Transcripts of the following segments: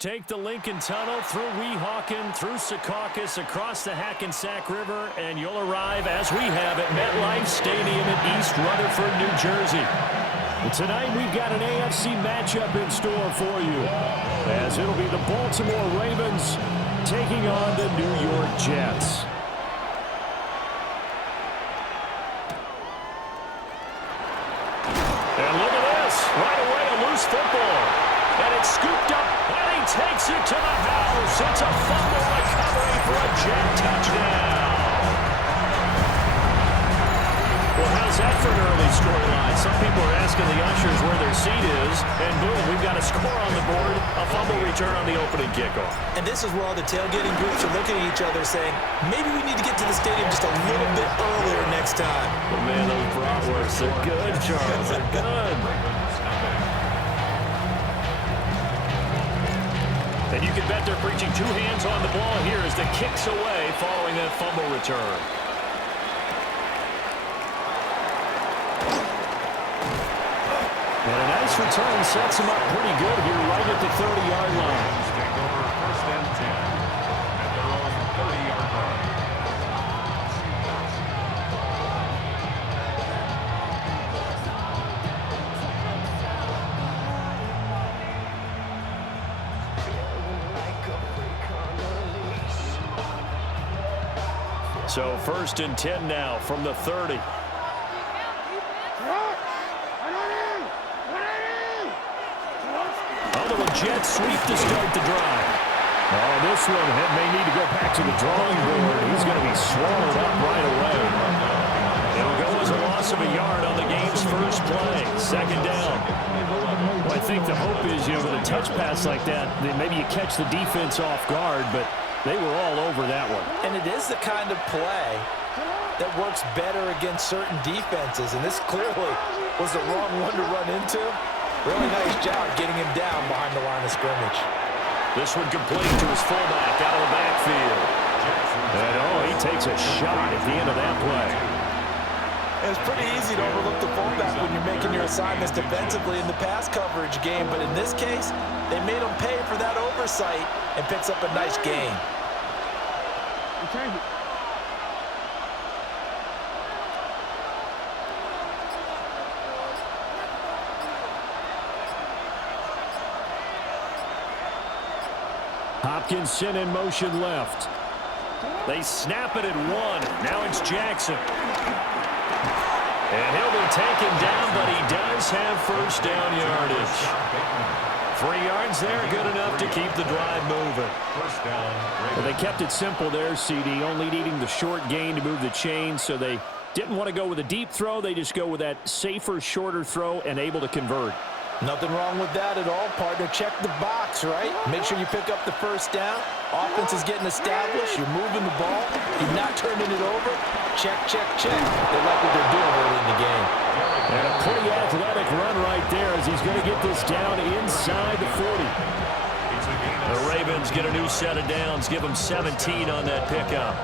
Take the Lincoln Tunnel through Weehawken, through Secaucus, across the Hackensack River, and you'll arrive, as we have, at MetLife Stadium in East Rutherford, New Jersey. And tonight we've got an AFC matchup in store for you, as it'll be the Baltimore Ravens taking on the New York Jets. And look at this, right away a loose football, and it's scooped up. Takes it to the house. It's a fumble recovery for a Jet touchdown. Well, how's that for an early storyline? Some people are asking the ushers where their seat is, and boom, we've got a score on the board, a fumble return on the opening kickoff. And this is where all the tailgating groups are looking at each other saying, maybe we need to get to the stadium just a little bit earlier next time. But man, those bratwursts, they're good, Charles. They're good. And you can bet they're preaching two hands on the ball here as the kick's away following that fumble return. And a nice return sets him up pretty good here right at the 30-yard line. Take over first and 10 at their own 30-yard line. So first and 10 now from the 30. Oh, the Jets sweep to start the drive. Oh, this one may need to go back to the drawing board. He's going to be swallowed up right away. It'll go as a loss of a yard on the game's first play. Second down. Well, I think the hope is, with a touch pass like that, that maybe you catch the defense off guard, but they were all over that one. And it is the kind of play that works better against certain defenses, and this clearly was the wrong one to run into. Really nice job getting him down behind the line of scrimmage. This one complete to his fullback out of the backfield. And, he takes a shot at the end of that play. It's pretty easy to overlook the fullback when you're making your assignments defensively in the pass coverage game, but in this case, they made him pay for that oversight and picks up a nice gain. Hopkinson in motion left. They snap it at one. Now it's Jackson. And he'll be taken down, but he does have first down yardage. 3 yards there, good enough to keep the drive moving. First down. Well, they kept it simple there, CD, only needing the short gain to move the chains, so they didn't want to go with a deep throw. They just go with that safer, shorter throw and able to convert. Nothing wrong with that at all, partner. Check the box, right? Make sure you pick up the first down. Offense is getting established. You're moving the ball. You're not turning it over. Check, check, check. They like what they're doing early in the game. And a pretty athletic run right there as he's going to get this down inside the 40. The Ravens get a new set of downs. Give them 17 on that pickup.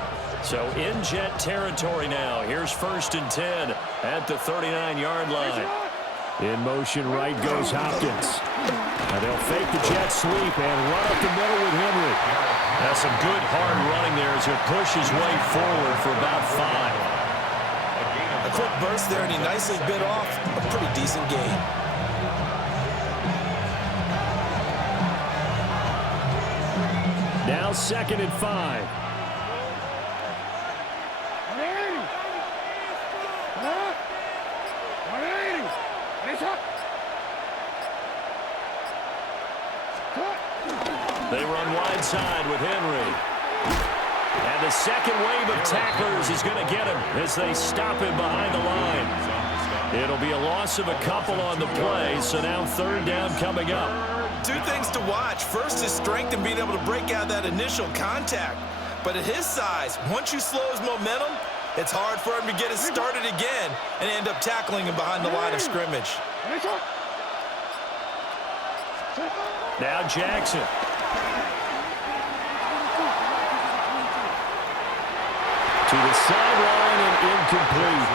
So in Jet territory now. Here's first and 10 at the 39-yard line. In motion right goes Hopkins. And they'll fake the jet sweep and run up the middle with Henry. That's some good hard running there as he'll push his way forward for about 5. A quick burst there and he nicely bit off a pretty decent gain. Now 2nd and 5. They run wide side with Henry. And the second wave of tacklers is going to get him as they stop him behind the line. It'll be a loss of a couple on the play, so now 3rd down coming up. 2 things to watch. First, his strength and being able to break out that initial contact. But at his size, once you slow his momentum, it's hard for him to get it started again and end up tackling him behind the line of scrimmage. Now Jackson. To the sideline and incomplete.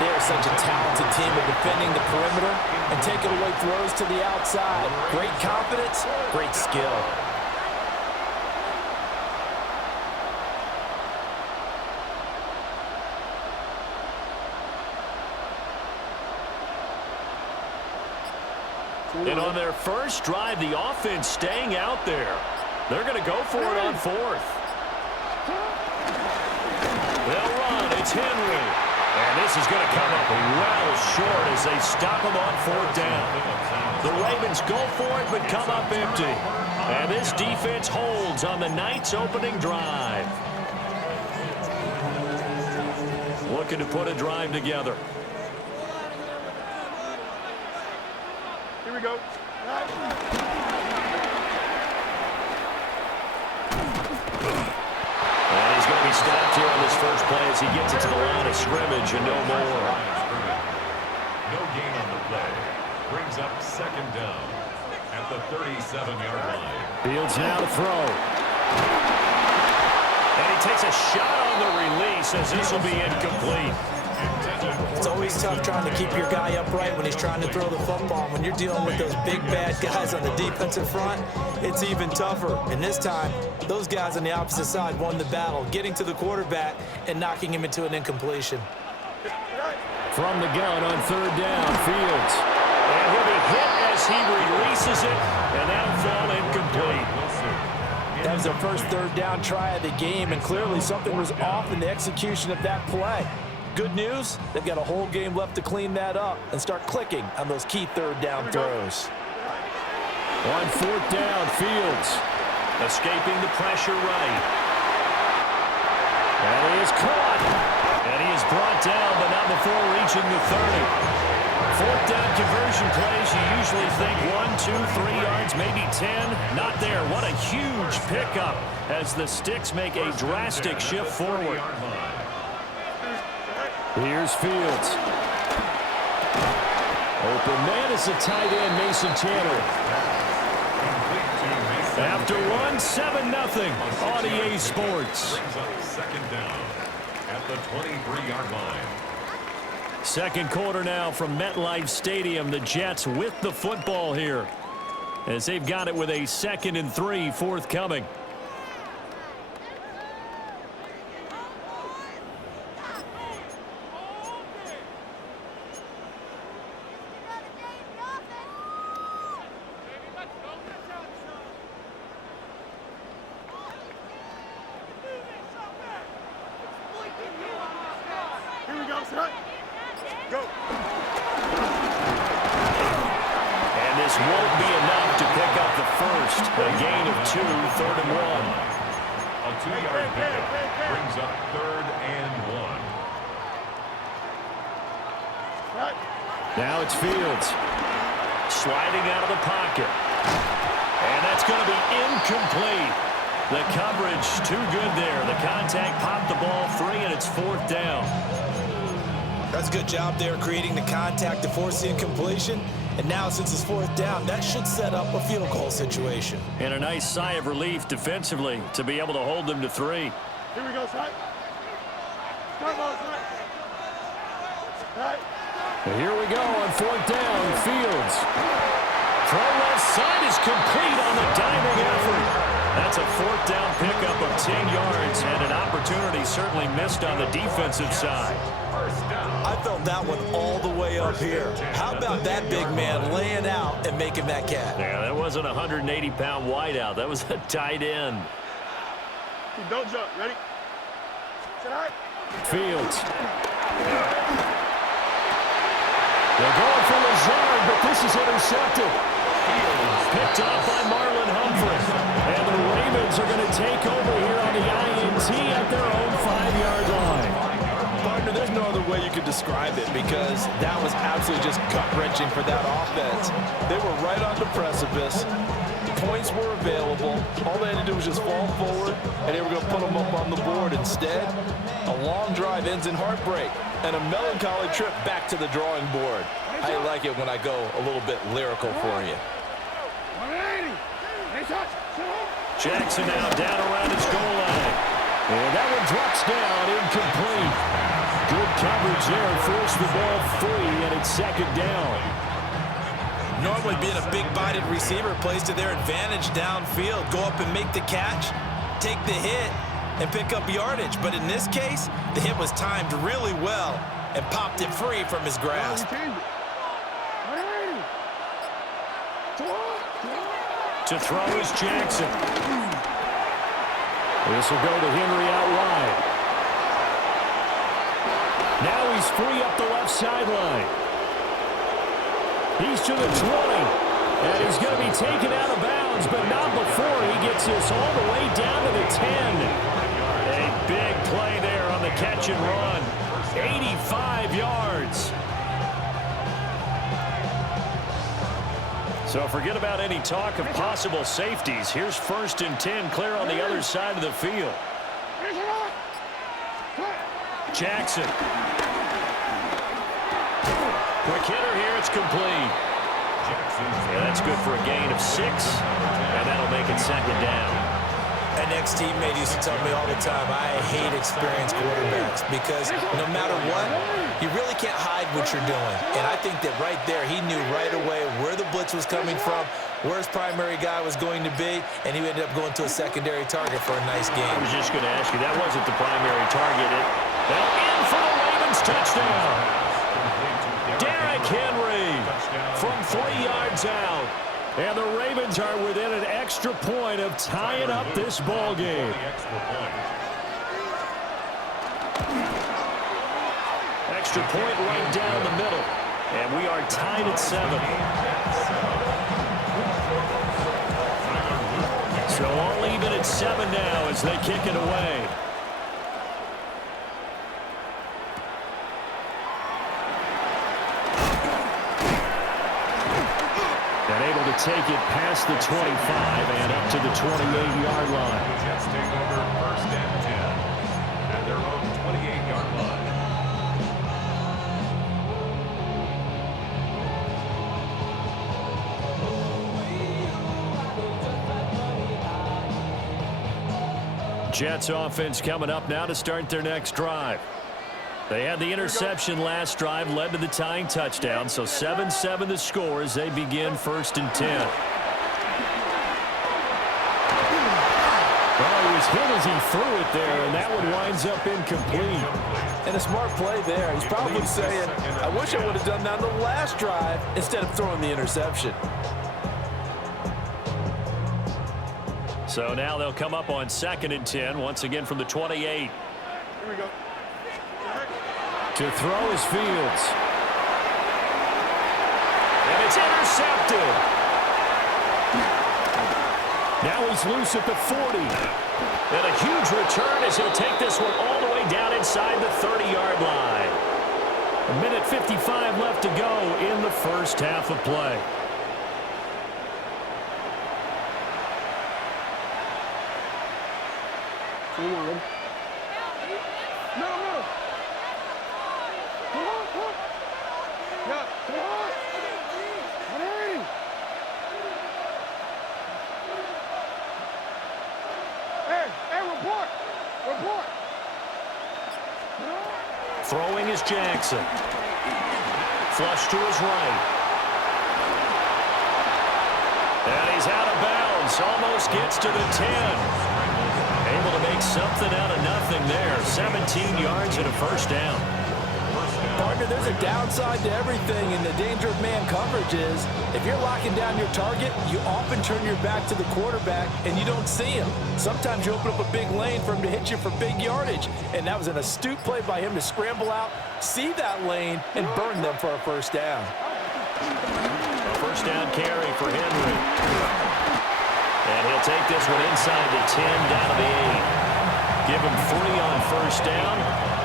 They are such a talented team at defending the perimeter and taking away throws to the outside. Great confidence, great skill. And on their first drive, the offense staying out there. They're going to go for it on fourth. They'll run. It's Henry. And this is going to come up well short as they stop him on fourth down. The Ravens go for it but come up empty. And this defense holds on the night's opening drive. Looking to put a drive together. Here we go. And he's going to be stopped here on this first play as he gets it to the line of scrimmage and no more. No gain on the play. Brings up second down at the 37-yard line. Fields now to throw. And he takes a shot on the release as this will be incomplete. It's always tough trying to keep your guy upright when he's trying to throw the football. When you're dealing with those big, bad guys on the defensive front, it's even tougher. And this time, those guys on the opposite side won the battle, getting to the quarterback and knocking him into an incompletion. From the gun on third down, Fields. And he'll be hit as he releases it, and that'll fall incomplete. That was their first third down try of the game, and clearly something was off in the execution of that play. Good news, they've got a whole game left to clean that up and start clicking on those key third down throws. On fourth down, Fields escaping the pressure right. And he is caught. And he is brought down, but not before reaching the 30. Fourth down conversion plays, you usually think 1, 2, 3 yards, maybe 10. Not there. What a huge pickup as the Sticks make a drastic shift forward. Here's Fields. Open man is the tight end, Mason Tanner. After one, 7-0 on EA Sports. Second down at the 23-yard line. Second quarter now from MetLife Stadium. The Jets with the football here as they've got it with a 2nd and 3 forthcoming. Now it's Fields sliding out of the pocket. And that's going to be incomplete. The coverage too good there. The contact popped the ball free, and it's fourth down. That's a good job there creating the contact to force the incompletion. And now since it's fourth down, that should set up a field goal situation. And a nice sigh of relief defensively to be able to hold them to 3. Here we go, side. Start ball, side. Right. Here we go on fourth down. Fields. Throw left side is complete on the diving effort. That's a fourth down pickup of 10 yards and an opportunity certainly missed on the defensive side. I felt that one all the way up here. How about that big man laying out and making that catch? Yeah, that wasn't a 180-pound wideout. That was a tight end. Don't jump. Ready? Sit high. Fields. They're going for Lazard, but this is intercepted. Picked off by Marlon Humphrey. And the Ravens are going to take over here on the INT at their own 5-yard line. Partner, there's no other way you could describe it because that was absolutely just gut-wrenching for that offense. They were right on the precipice. Points were available. All they had to do was just fall forward, and they were going to put them up on the board. Instead, a long drive ends in heartbreak and a melancholy trip back to the drawing board. I like it when I go a little bit lyrical for you. Jackson now down around his goal line. And that one drops down incomplete. Good coverage there. Forced the ball free, and it's second down. Normally being a big-bodied receiver plays to their advantage downfield. Go up and make the catch, take the hit, and pick up yardage. But in this case, the hit was timed really well and popped it free from his grasp. To throw is Jackson. This will go to Henry out wide. Now he's free up the left sideline. He's to the 20. And he's going to be taken out of bounds, but not before he gets this all the way down to the 10. A big play there on the catch and run. 85 yards. So forget about any talk of possible safeties. Here's 1st and 10, clear on the other side of the field. Jackson. Quick hitter here, it's complete. Yeah, that's good for a gain of 6, and that'll make it second down. An ex-teammate used to tell me all the time, I hate experienced quarterbacks because no matter what, you really can't hide what you're doing. And I think that right there, he knew right away where the blitz was coming from, where his primary guy was going to be, and he ended up going to a secondary target for a nice game. I was just going to ask you, that wasn't the primary target. That in for the Ravens touchdown. Derrick Henry from 3 yards out. And the Ravens are within an extra point of tying up this ball game. Extra point right down the middle. And we are tied at 7. So all even at 7 now as they kick it away. And able to take it past the 25 and up to the 28-yard line. The Jets take over 1st and 10 at their own 28-yard line. Jets offense coming up now to start their next drive. They had the interception last drive, led to the tying touchdown, so 7-7 the score as they begin 1st and 10. Well, he was hit as he threw it there, and that one winds up incomplete. And a smart play there. He's probably saying, I wish I would have done that on the last drive instead of throwing the interception. So now they'll come up on 2nd and 10, once again from the 28. Here we go. To throw is Fields. And it's intercepted. Now he's loose at the 40. And a huge return as he'll take this one all the way down inside the 30-yard line. 1:55 left to go in the first half of play. Throwing is Jackson. Flush to his right. And he's out of bounds. Almost gets to the 10. Able to make something out of nothing there. 17 yards and a first down. Partner, there's a downside to everything, and the danger of man coverage is if you're locking down your target, you often turn your back to the quarterback and you don't see him. Sometimes you open up a big lane for him to hit you for big yardage, and that was an astute play by him to scramble out, see that lane, and burn them for a first down. A first down carry for Henry. And he'll take this one inside the 10, down to the 8. Give him 3 on first down.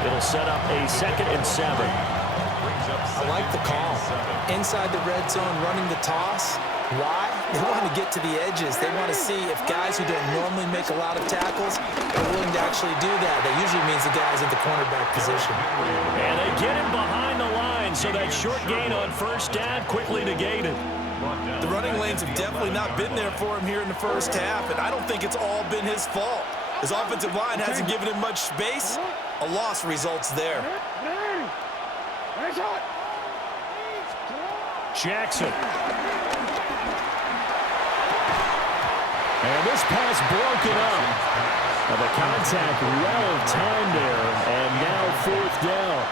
It'll set up a 2nd and 7. I like the call. Inside the red zone, running the toss. Why? They want to get to the edges. They want to see if guys who don't normally make a lot of tackles are willing to actually do that. That usually means the guys at the cornerback position. And they get him behind the line, so that short gain on first down quickly negated. The running lanes have definitely not been there for him here in the first half, and I don't think it's all been his fault. His offensive line hasn't given him much space. A loss results there. Jackson. And this pass broken up. And the contact well timed there, and now 4th down.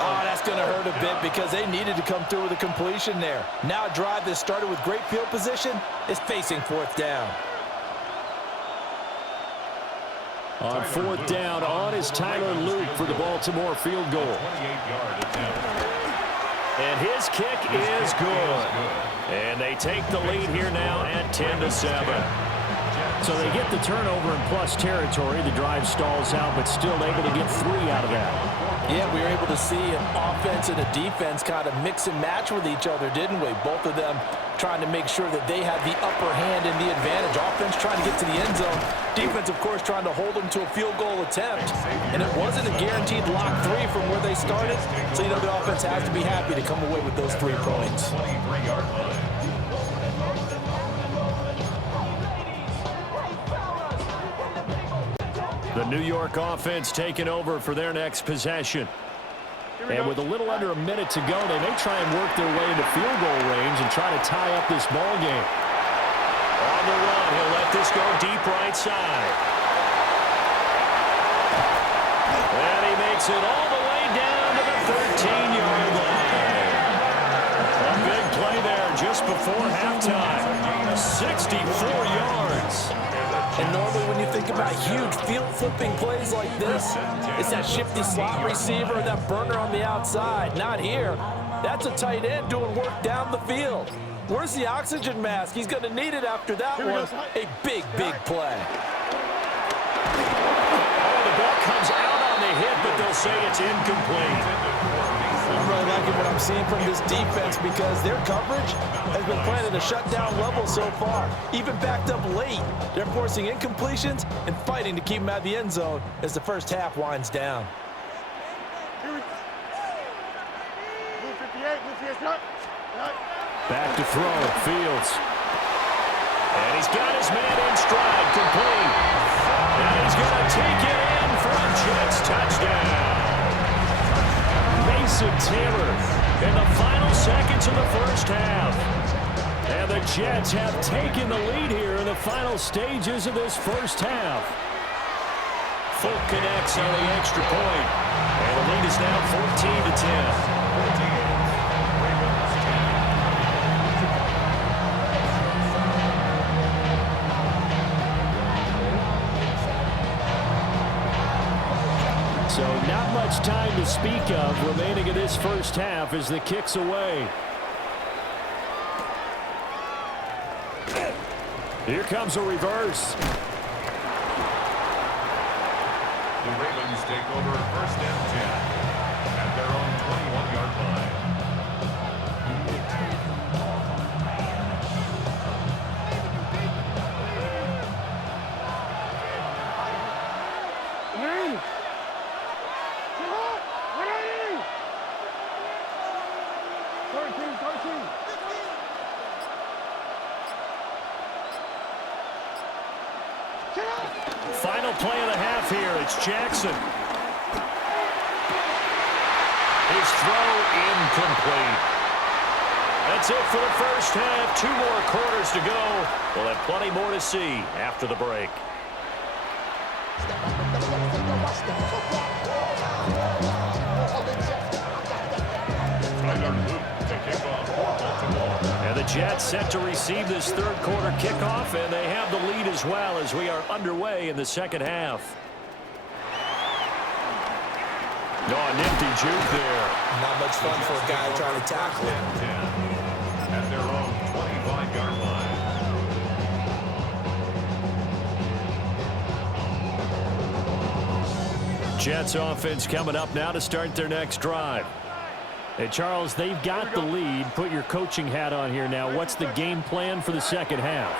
Oh, that's going to hurt a bit because they needed to come through with a completion there. Now a drive that started with great field position is facing 4th down. On 4th down, on is Tyler Luke for the Baltimore field goal. 28-yard attempt. And his kick is good. And they take the lead here now at 10-7. So they get the turnover in plus territory. The drive stalls out, but still able to get 3 out of that. Yeah, we were able to see an offense and a defense kind of mix and match with each other, didn't we? Both of them trying to make sure that they had the upper hand and the advantage. Offense trying to get to the end zone. Defense, of course, trying to hold them to a field goal attempt. And it wasn't a guaranteed lock 3 from where they started. So, you know, the offense has to be happy to come away with those 3 points. 23-yard line. The New York offense taking over for their next possession. And with a little under a minute to go, they may try and work their way into field goal range and try to tie up this ball game. On the run, he'll let this go deep right side. And he makes it all the way down to the 13-yard line. A big play there just before halftime. 64 yards. And normally when you think about huge field-flipping plays like this, it's that shifty slot receiver or that burner on the outside. Not here. That's a tight end doing work down the field. Where's the oxygen mask? He's going to need it after that one. A big, big play. Oh, the ball comes out on the hit, but they'll say it's incomplete. I'm really liking what I'm seeing from this defense because their coverage has been playing at a shutdown level so far. Even backed up late, they're forcing incompletions and fighting to keep them out of the end zone as the first half winds down. Back to throw, Fields. And he's got his man in stride, complete. And he's going to take it in for a Jets touchdown. Mason Taylor in the final seconds of the first half. And the Jets have taken the lead here in the final stages of this first half. Folk connects on the extra point. And the lead is now 14-10. So not much time to speak of remaining in this first half as the kick's away. Here comes a reverse. The Ravens take over 1st and 10 at their own 21-yard line. Final play of the half here. It's Jackson. His throw incomplete. That's it for the first half. 2 more quarters to go. We'll have plenty more to see after the break. And the Jets set to receive this third quarter kickoff, and they have the lead as well as we are underway in the second half. No, a nifty juke there. Not much fun for a guy trying to tackle it. At their own 25-yard line. Jets offense coming up now to start their next drive. Hey, Charles, they've got the lead. Put your coaching hat on here now. What's the game plan for the second half?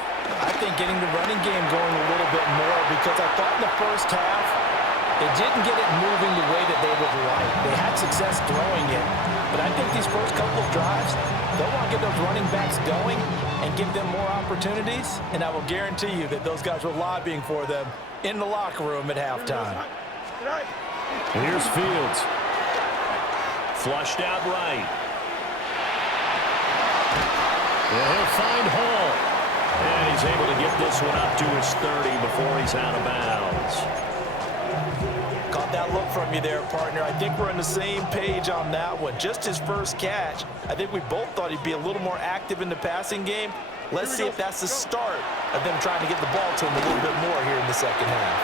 I think getting the running game going a little bit more because I thought in the first half They didn't get it moving the way that they would like. They had success throwing it, but I think these first couple of drives, they'll want to get those running backs going and give them more opportunities, and I will guarantee you that those guys were lobbying for them in the locker room at halftime. Here's Fields. Flushed out right. And he'll find Hall. And he's able to get this one up to his 30 before he's out of bounds. Caught that look from you there, partner. I think we're on the same page on that one. Just his first catch. I think we both thought he'd be a little more active in the passing game. Let's see if that's the start of them trying to get the ball to him a little bit more here in the second half.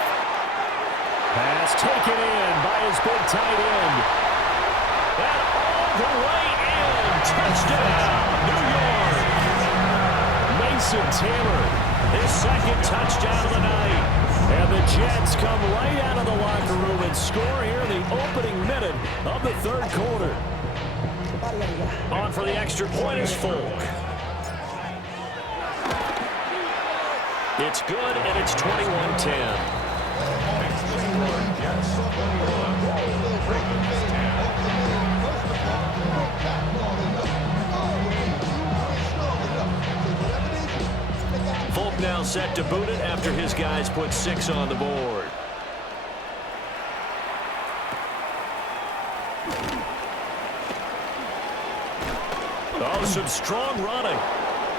Pass taken in by his big tight end. And all the way in. Touchdown, New York. Mason Taylor, his second touchdown of the night. And the Jets come right out of the locker room and score here in the opening minute of the third quarter. On for the extra point is Folk. It's good, and it's 21-10. Folk now set to boot it after his guys put 6 on the board. Oh, some strong running.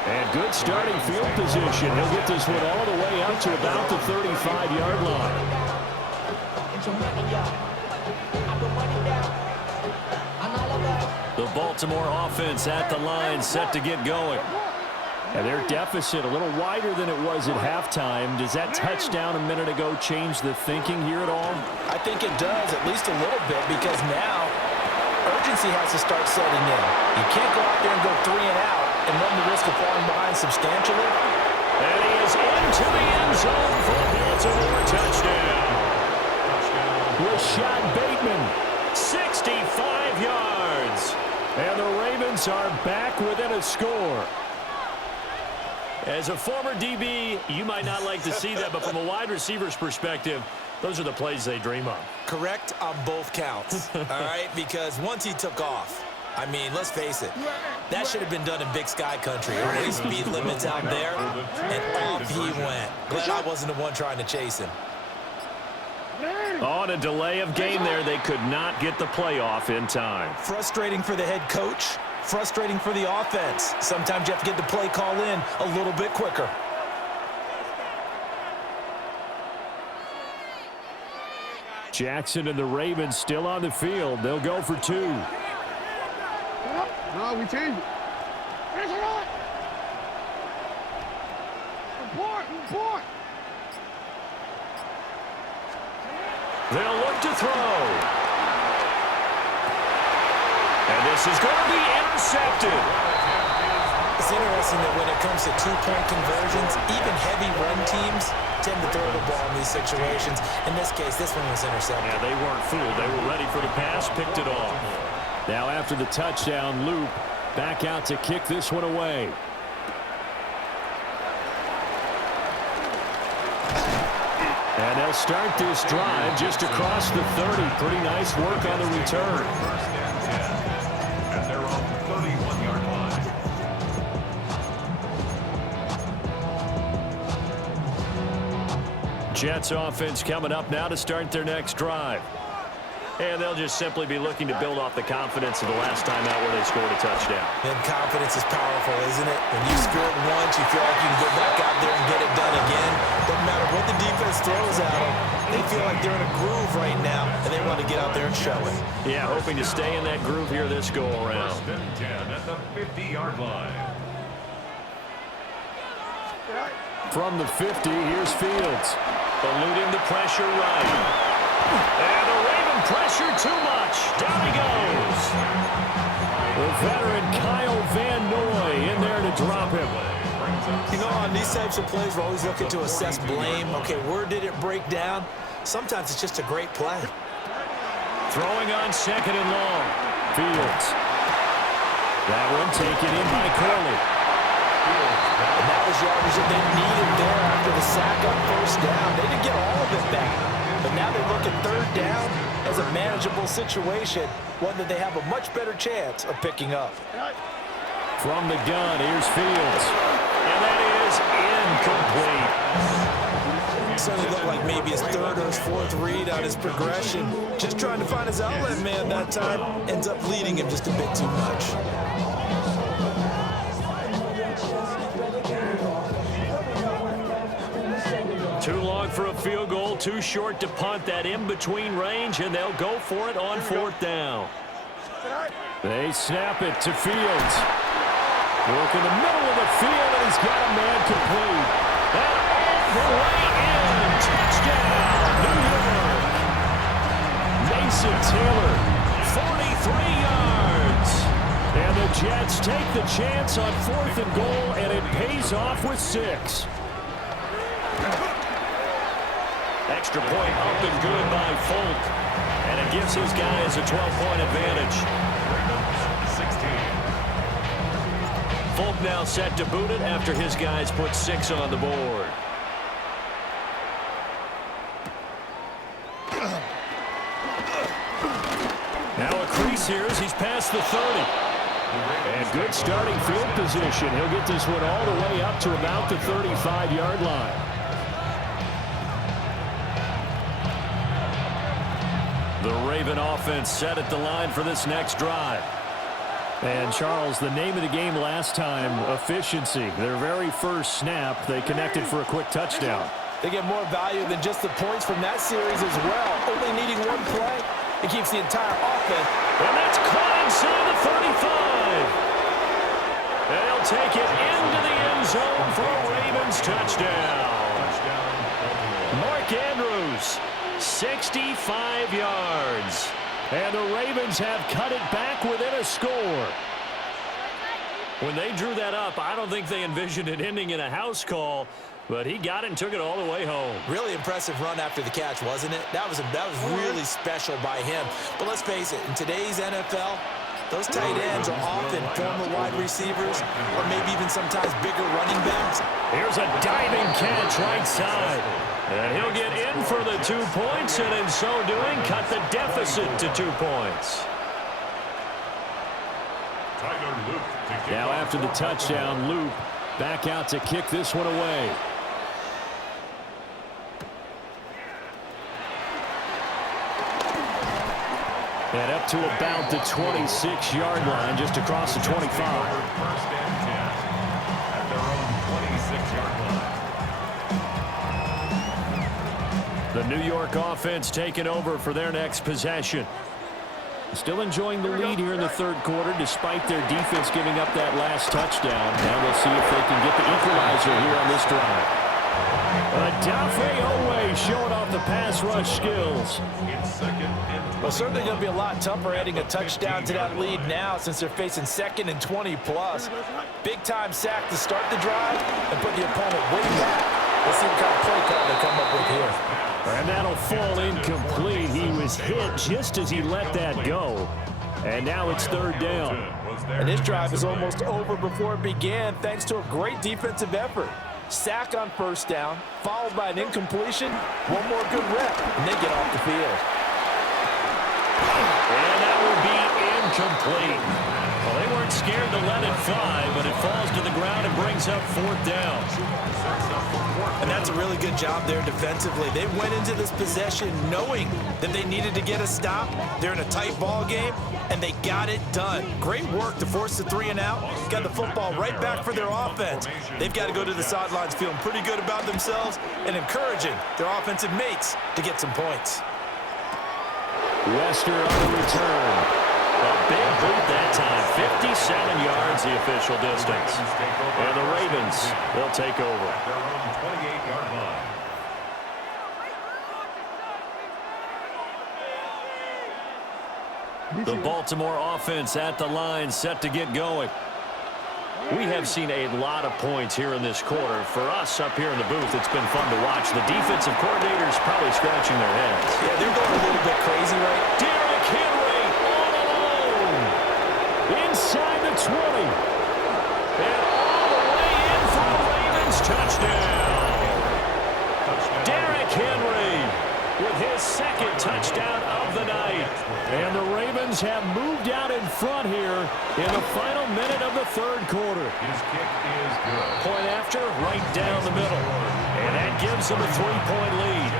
And good starting field position. He'll get this one all the way out to about the 35-yard line. The Baltimore offense at the line, set to get going. And their deficit a little wider than it was at halftime. Does that touchdown a minute ago change the thinking here at all? I think it does, at least a little bit, because now urgency has to start setting in. You can't go out there and go 3 and out and run the risk of falling behind substantially. And he is into the end zone for a Baltimore touchdown. Rashad Bateman, 65 yards. And the Ravens are back within a score. As a former DB, you might not like to see that, but from a wide receiver's perspective, those are the plays they dream of. Correct on both counts, all right? Because once he took off, I mean, let's face it, that should have been done in Big Sky Country. Early speed limits out there, and off he went. Glad I wasn't the one trying to chase him. On a delay of game there, they could not get the play off in time. Frustrating for the head coach. Frustrating for the offense. Sometimes you have to get the play call in a little bit quicker. Jackson and the Ravens still on the field. They'll go for 2. No, we change it. Finish it on. Report. They'll look to throw. And this is going to be intercepted. It's interesting that when it comes to 2-point conversions, even heavy run teams tend to throw the ball in these situations. In this case, this one was intercepted. Yeah, they weren't fooled. They were ready for the pass, picked it off. Now after the touchdown, Loop back out to kick this one away. And they'll start this drive just across the 30. Pretty nice work on the return. Jets offense coming up now to start their next drive. And they'll just simply be looking to build off the confidence of the last time out where they scored a touchdown. And confidence is powerful, isn't it? When you scored once, you feel like you can go back out there and get it done again. Doesn't matter what the defense throws at them. They feel like they're in a groove right now, and they want to get out there and show it. Yeah, hoping to stay in that groove here this go-around. At the 50-yard line. From the 50, here's Fields. Eluding the pressure right. And the Raven pressure too much. Down he goes. The veteran Kyle Van Noy in there to drop him. You know, on these types of plays, we're always looking to assess blame. Okay, where did it break down? Sometimes it's just a great play. Throwing on 2nd and long. Fields. That one taken in by Curley. And that was yardage that they needed there after the sack on 1st down. They didn't get all of it back, But now they look at third down as a manageable situation, one that they have a much better chance of picking up. From the gun, here's Fields. And that is incomplete. Certainly looked like maybe his third or his fourth read on his progression. Just trying to find his outlet man that time. Ends up leading him just a bit too much. Too long for a field goal, too short to punt that in-between range, and they'll go for it on fourth down. They snap it to Fields. Work in the middle of the field, and he's got a man complete. And all the way in. Touchdown, New York. Mason Taylor, 43 yards. And the Jets take the chance on fourth and goal, and it pays off with 6. Extra point up and good by Folk. And it gives his guys a 12-point advantage. 16. Folk now set to boot it after his guys put 6 on the board. Now a crease here as he's past the 30. And good starting field position. He'll get this one all the way up to about the 35-yard line. The Raven offense set at the line for this next drive. And, Charles, the name of the game last time, efficiency. Their very first snap, they connected for a quick touchdown. They get more value than just the points from that series as well. Only needing one play, it keeps the entire offense. And that's caught inside the 35. And they'll take it into the end zone for a Ravens touchdown. Mark Andrews, 65 yards. And the Ravens have cut it back within a score. When they drew that up, I don't think they envisioned it ending in a house call, but he got it and took it all the way home. Really impressive run after the catch, wasn't it? That was really special by him. But let's face it, in today's NFL, those tight ends are often former wide receivers or maybe even sometimes bigger running backs. Here's a diving catch right side. And he'll get in for the 2 points, and in so doing, cut the deficit to 2 points. Now after the touchdown, Loop back out to kick this one away. And up to about the 26-yard line, just across the 25. First and 10 at their own 26-yard line. The New York offense taking over for their next possession. Still enjoying the lead here in the third quarter despite their defense giving up that last touchdown. Now we'll see if they can get the equalizer here on this drive. Adafe Owe showing off the pass rush skills. Well, certainly going to be a lot tougher adding a touchdown to that lead now since they're facing 2nd and 20+. Big-time sack to start the drive and put the opponent way back. Let's see what kind of play call they come up with here. And that'll fall incomplete. He was hit just as he let that go. And now it's third down. And this drive is almost over before it began thanks to a great defensive effort. Sack on first down, followed by an incompletion, one more good rep, and they get off the field. And that will be incomplete. Well, they weren't scared to let it fly, but it falls to the ground and brings up fourth down. And that's a really good job there defensively. They went into this possession knowing that they needed to get a stop. They're in a tight ball game, and they got it done. Great work to force the 3 and out. Got the football right back for their offense. They've got to go to the sidelines feeling pretty good about themselves and encouraging their offensive mates to get some points. Wester on the return. A big boot that time. 57 yards the official distance. And the Ravens, they'll take over. Their own 28-yard line. The Baltimore offense at the line, set to get going. We have seen a lot of points here in this quarter. For us up here in the booth, it's been fun to watch. The defensive coordinators probably scratching their heads. Yeah, they're going a little bit crazy, right? Derrick Henry all alone. Inside the 20. And all the way in for the Ravens touchdown. Derrick Henry with his second touchdown of the night. And the Ravens have moved out in front here in the final minute of the third quarter. His kick is good. Point after, right down the middle. And that gives them a 3-point lead.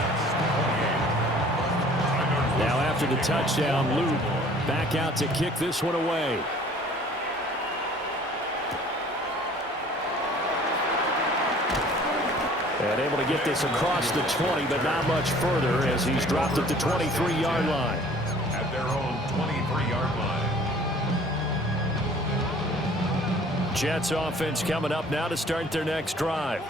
Now after the touchdown, Luke back out to kick this one away. And able to get this across the 20, but not much further as he's dropped at the 23-yard line. At their own 23-yard line. Jets offense coming up now to start their next drive.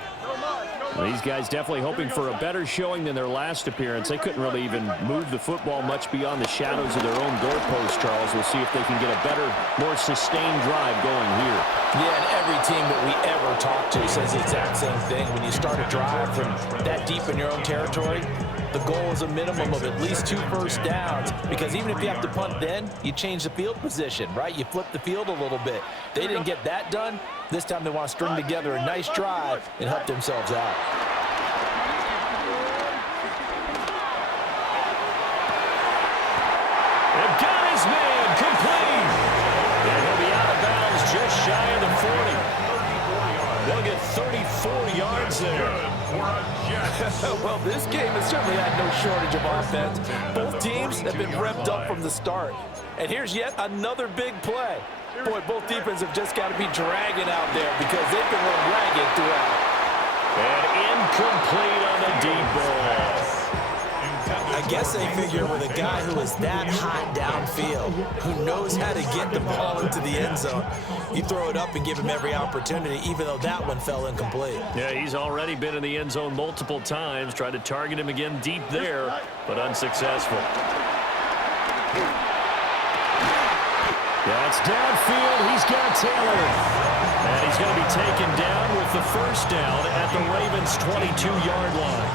These guys definitely hoping for a better showing than their last appearance. They couldn't really even move the football much beyond the shadows of their own goalpost, Charles. We'll see if they can get a better, more sustained drive going here. Yeah, and every team that we ever talk to says the exact same thing. When you start a drive from that deep in your own territory, the goal is a minimum of at least 2 first downs, because even if you have to punt then, you change the field position, right? You flip the field a little bit. They didn't get that done. This time they want to string together a nice drive and help themselves out. They've got his man complete. And he'll be out of bounds just shy of the 40. They'll get 34 yards there. Well, this game has certainly had no shortage of offense. Both teams have been revved up from the start. And here's yet another big play. Boy, both defenses have just got to be dragging out there because they've been run ragged throughout. And incomplete on the deep ball. I guess they figure with a guy who is that hot downfield, who knows how to get the ball into the end zone, you throw it up and give him every opportunity, even though that one fell incomplete. Yeah, he's already been in the end zone multiple times. Tried to target him again deep there, but unsuccessful. That's downfield. He's got Taylor. And he's going to be taken down with the first down at the Ravens' 22-yard line.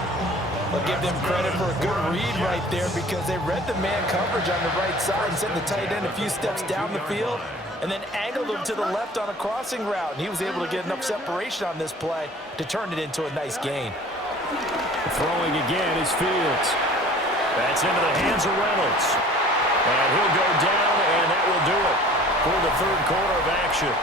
I'll give them credit for a good read right there because they read the man coverage on the right side and sent the tight end a few steps down the field and then angled him to the left on a crossing route. And he was able to get enough separation on this play to turn it into a nice gain. Throwing again is Fields. That's into the hands of Reynolds. And he'll go down, and that will do it for the third quarter of action.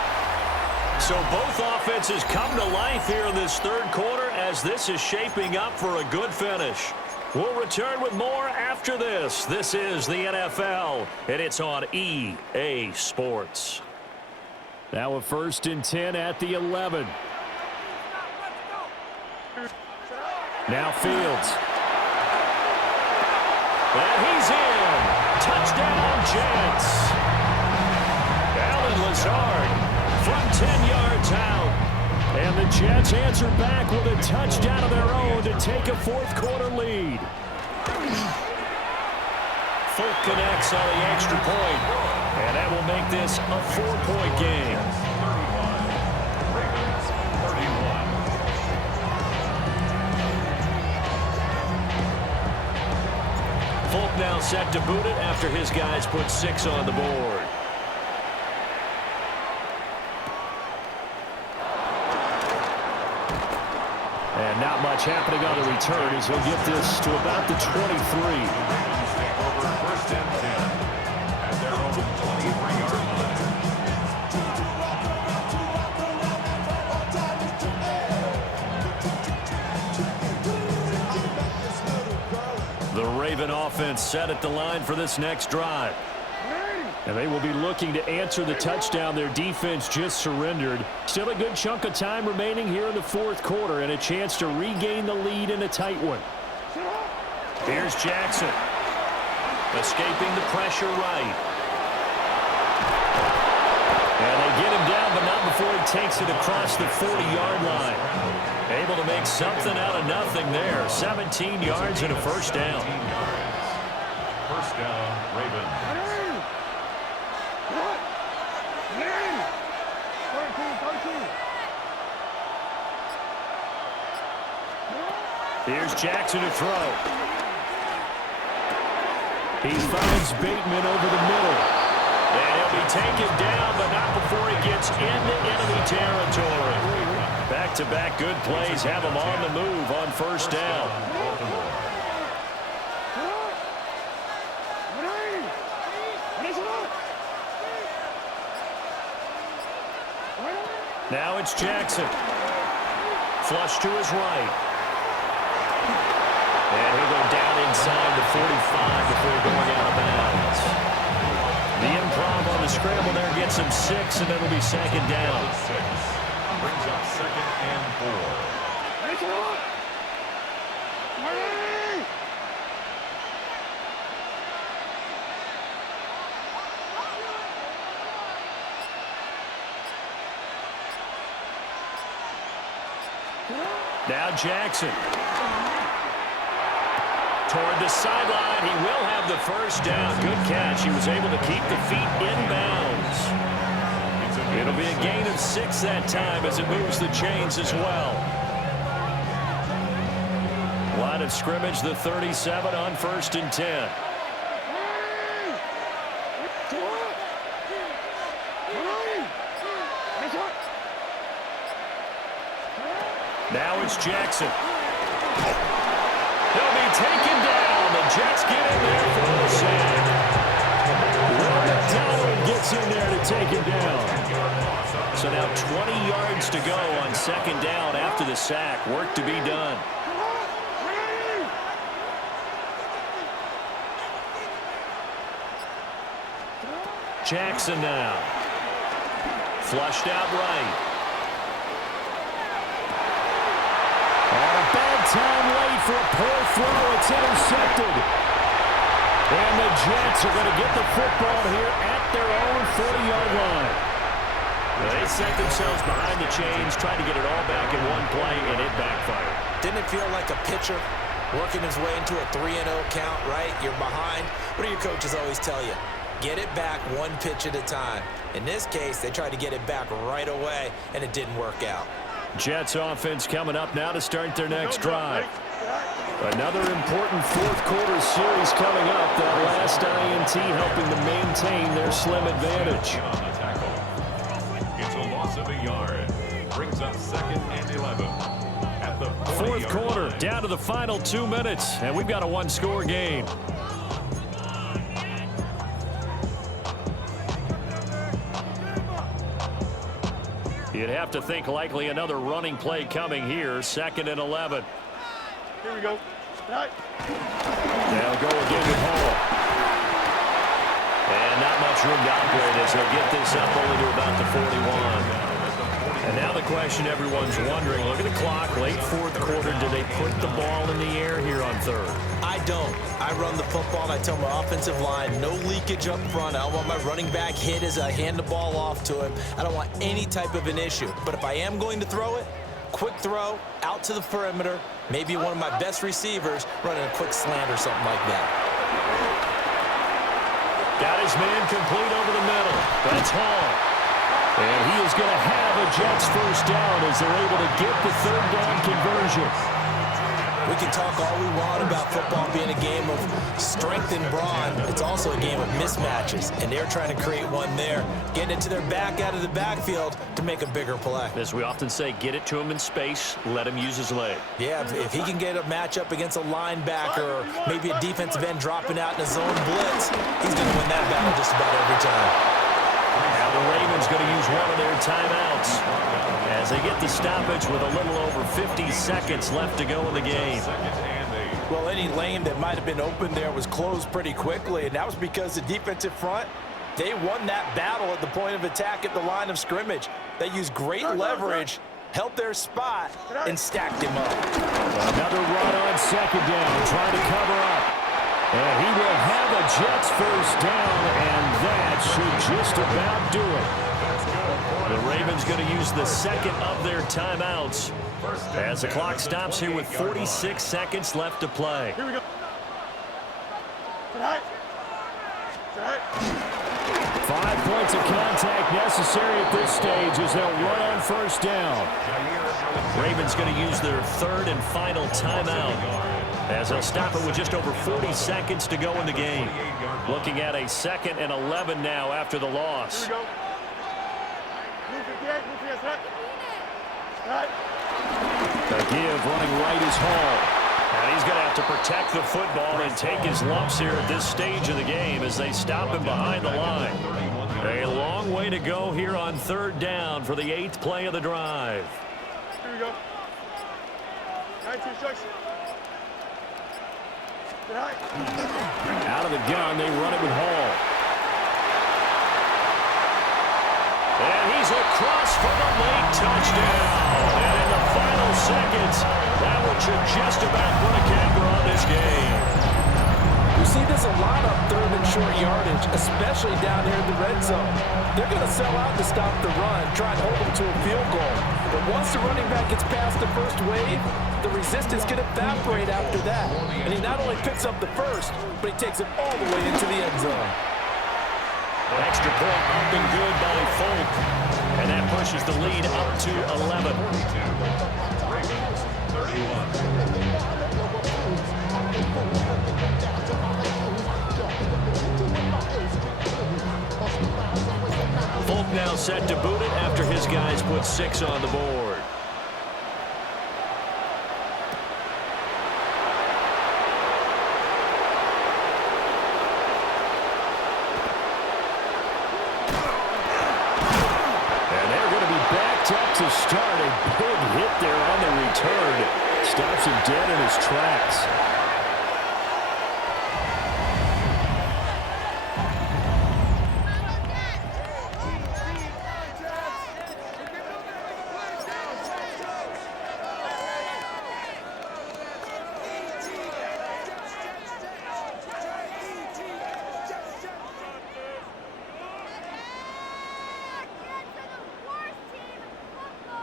So both offenses come to life here in this third quarter as this is shaping up for a good finish. We'll return with more after this. This is the NFL, and it's on EA Sports. Now a 1st and 10 at the 11. Now Fields. And he's in. Touchdown, Jets. Allen Lazard from 10 yards out. And the Jets answer back with a touchdown of their own to take a fourth-quarter lead. Folk connects on the extra point, and that will make this a 4-point game. 35, Ravens 31. Folk now set to boot it after his guys put 6 on the board. And not much happening on the return as he'll get this to about the 23. Ravens take over 1st and 10 at their own 23-yard line. The Raven offense set at the line for this next drive. And they will be looking to answer the touchdown their defense just surrendered. Still a good chunk of time remaining here in the fourth quarter and a chance to regain the lead in a tight one. Here's Jackson. Escaping the pressure right. And they get him down, but not before he takes it across the 40-yard line. Able to make something out of nothing there. 17 yards and a first down. 17 yards. First down, Ravens. Here's Jackson to throw. He finds Bateman over the middle. And he'll be taken down, but not before he gets into enemy territory. Back-to-back good plays have him on the move on first down. Now it's Jackson. Flush to his right. And he'll go down inside the 45 before going out of bounds. The improv on the scramble there gets him 6, and it'll be second down. 6. Brings up 2nd and 4. Now Jackson. Toward the sideline. He will have the first down. Good catch. He was able to keep the feet inbounds. It'll be a gain of 6 that time as it moves the chains as well. Line of scrimmage, the 37 on 1st and 10. Now it's Jackson. He'll be taken down. The Jets get in there for the sack. McDonald gets in there to take him down. So now 20 yards to go on 2nd down after the sack. Work to be done. Jackson now. Flushed out right. Time late for a poor throw. It's intercepted. And the Jets are going to get the football here at their own 40-yard line. They set themselves behind the chains, trying to get it all back in one play, and it backfired. Didn't it feel like a pitcher working his way into a 3-0 count, right? You're behind. What do your coaches always tell you? Get it back one pitch at a time. In this case, they tried to get it back right away, and it didn't work out. Jets offense coming up now to start their next drive. Another important fourth-quarter series coming up. That last INT helping to maintain their slim advantage. It's a loss of a yard. Brings up 2nd and 11. At the fourth quarter, down to the final 2 minutes, and we've got a one-score game. You'd have to think likely another running play coming here. 2nd and 11. Here we go. Right. They'll go again with Hall. And not much room to operate as they'll get this up only to about the 41. And now the question everyone's wondering, look at the clock, late fourth quarter, do they put the ball in the air here on 3rd? I don't. I run the football, and I tell my offensive line, no leakage up front. I don't want my running back hit as I hand the ball off to him. I don't want any type of an issue. But if I am going to throw it, quick throw, out to the perimeter, maybe one of my best receivers running a quick slant or something like that. Got his man complete over the middle. That's Hall. And he is going to have a Jets first down as they're able to get the 3rd down conversion. We can talk all we want about football being a game of strength and brawn. It's also a game of mismatches, and they're trying to create one there, getting it to their back out of the backfield to make a bigger play. As we often say, get it to him in space, let him use his leg. Yeah, if he can get a matchup against a linebacker or maybe a defensive end dropping out in a zone blitz, he's going to win that battle just about every time. Now the Ravens going to use one of their timeouts as they get the stoppage with a little over 50 seconds left to go in the game. Well, any lane that might have been open there was closed pretty quickly, and that was because the defensive front, they won that battle at the point of attack at the line of scrimmage. They used great leverage, held their spot, and stacked him up. Another run on 2nd down, trying to cover up. And he will have a Jets first down, and that should just about do it. The Ravens going to use the 2nd of their timeouts as the clock stops here with 46 seconds left to play. Here we go. Right. Right. 5 points of contact necessary at this stage as they'll run on first down. Ravens going to use their 3rd and final timeout as they'll stop it with just over 40 seconds to go in the game. Looking at a 2nd and 11 now after the loss. Here we go. Move 58, move 58, right. The give running right is Hall. And he's going to have to protect the football and take his lumps here at this stage of the game as they stop him behind the line. A long long way to go here on 3rd down for the 8th play of the drive. Here we go. 19 strikes. Out of the gun, they run it with Hall. And he's across for the late touchdown. And in the final seconds, that one should just about put a capper on this game. You see this a lot on 3rd and short yardage, especially down here in the red zone. They're going to sell out to stop the run, try and hold them to a field goal. But once the running back gets past the first wave, the resistance can evaporate after that. And he not only picks up the first, but he takes it all the way into the end zone. An extra point up and good by Folk. And that pushes the lead up to 11. 31. Folk now set to boot it after his guys put 6 on the board. Up to start. A big hit there on the return. Stops him dead in his tracks.